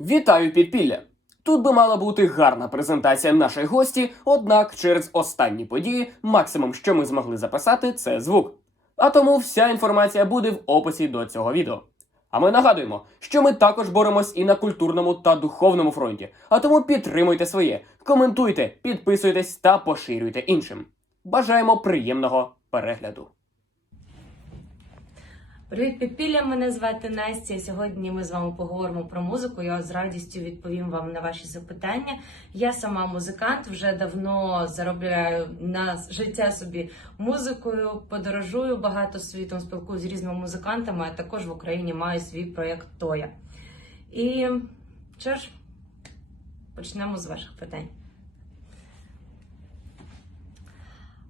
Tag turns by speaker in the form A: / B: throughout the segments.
A: Вітаю підпілля! Тут би мала бути гарна презентація нашої гості, однак через останні події максимум, що ми змогли записати, це звук. А тому вся інформація буде в описі до цього відео. А ми нагадуємо, що ми також боремось і на культурному та духовному фронті. А тому підтримуйте своє, коментуйте, підписуйтесь та поширюйте іншим. Бажаємо приємного перегляду.
B: Привіт, підпілля! Мене звати Настя. Сьогодні ми з вами поговоримо про музику. Я з радістю відповім вам на ваші запитання. Я сама музикант, вже давно заробляю на життя собі музикою, подорожую багато світом, спілкуюся з різними музикантами, а також в Україні маю свій проєкт Тоя. І що ж, почнемо з ваших питань.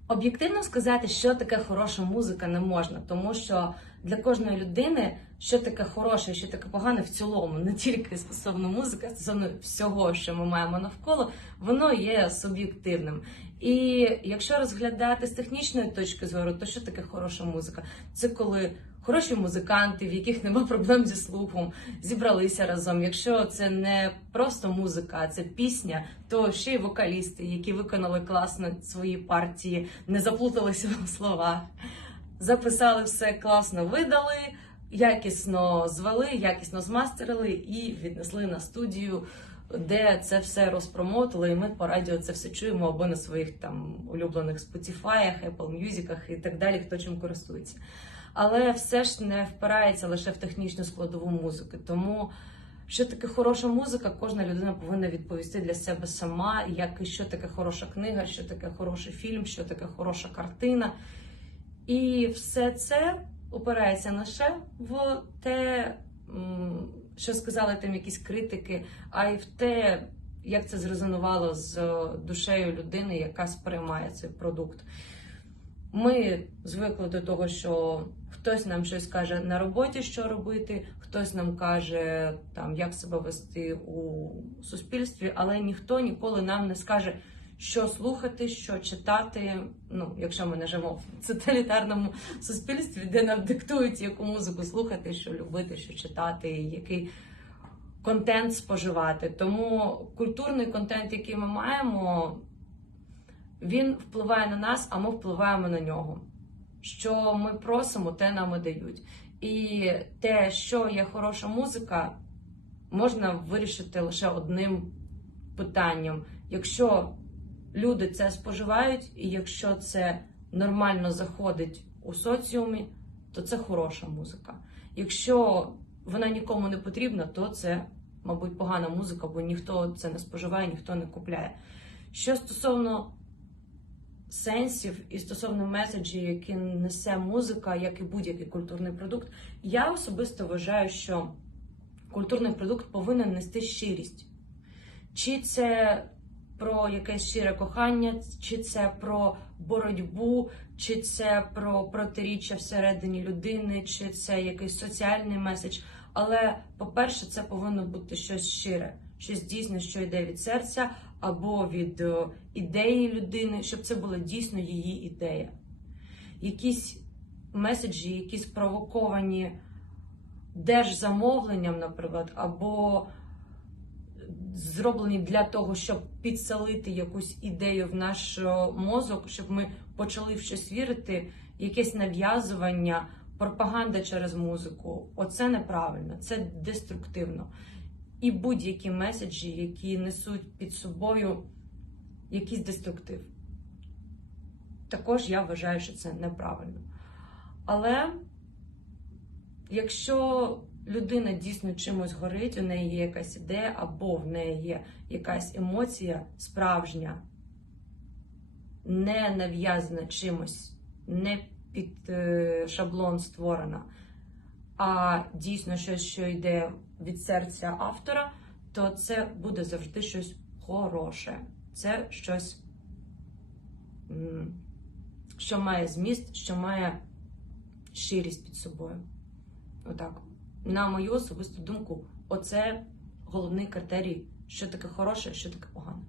B: Об'єктивно сказати, що таке хороша музика, не можна, тому що для кожної людини що таке хороше, що таке погане в цілому, не тільки стосовно музики, а стосовно всього, що ми маємо навколо, воно є суб'єктивним. І якщо розглядати з технічної точки зору, то що таке хороша музика? Це коли хороші музиканти, в яких нема проблем зі слухом, зібралися разом. Якщо це не просто музика, це пісня, то ще й вокалісти, які виконали класно свої партії, не заплуталися в словах, записали все класно, видали. Якісно звели, якісно змастерили і віднесли на студію, де це все розпромотили, і ми по радіо це все чуємо або на своїх там улюблених Spotify, Apple Music і так далі, хто чим користується. Але все ж не впирається лише в технічну складову музики. Тому що таке хороша музика, кожна людина повинна відповісти для себе сама, як і що таке хороша книга, що таке хороший фільм, що таке хороша картина. І все це опирається лише в те, що сказали там якісь критики, а й в те, як це зрезонувало з душею людини, яка сприймає цей продукт. Ми звикли до того, що хтось нам щось каже на роботі, що робити, хтось нам каже, там, як себе вести у суспільстві, але ніхто ніколи нам не скаже, що слухати, що читати. Ну, якщо ми не живемо в тоталітарному суспільстві, де нам диктують, яку музику слухати, що любити, що читати, який контент споживати. Тому культурний контент, який ми маємо, він впливає на нас, а ми впливаємо на нього. Що ми просимо, те нам і дають. І те, що є хороша музика, можна вирішити лише одним питанням. Якщо люди це споживають, і якщо це нормально заходить у соціумі, то це хороша музика. Якщо вона нікому не потрібна, то це, мабуть, погана музика, бо ніхто це не споживає, ніхто не купляє. Що стосовно сенсів і стосовно меседжі, які несе музика, як і будь-який культурний продукт, я особисто вважаю, що культурний продукт повинен нести щирість. Чи це про якесь щире кохання, чи це про боротьбу, чи це про протиріччя всередині людини, чи це якийсь соціальний меседж. Але, по-перше, це повинно бути щось щире, щось дійсно, що йде від серця або від е, ідеї людини, щоб це була дійсно її ідея. Якісь меседжі, які спровоковані держзамовленням, наприклад, або зроблені для того, щоб підселити якусь ідею в наш е, мозок, щоб ми почали в щось вірити, якесь нав'язування, пропаганда через музику. Оце неправильно, це деструктивно. І будь-які меседжі, які несуть під собою якийсь деструктив. Також я вважаю, що це неправильно. Але якщо людина дійсно чимось горить, у неї є якась ідея, або в неї є якась емоція справжня, не нав'язана чимось, не під е, шаблон створена, а дійсно щось, що йде від серця автора, то це буде завжди щось хороше. Це щось, що має зміст, що має щирість під собою. Отак. На мою особисту думку, оце головний критерій, що таке хороше, що таке погане.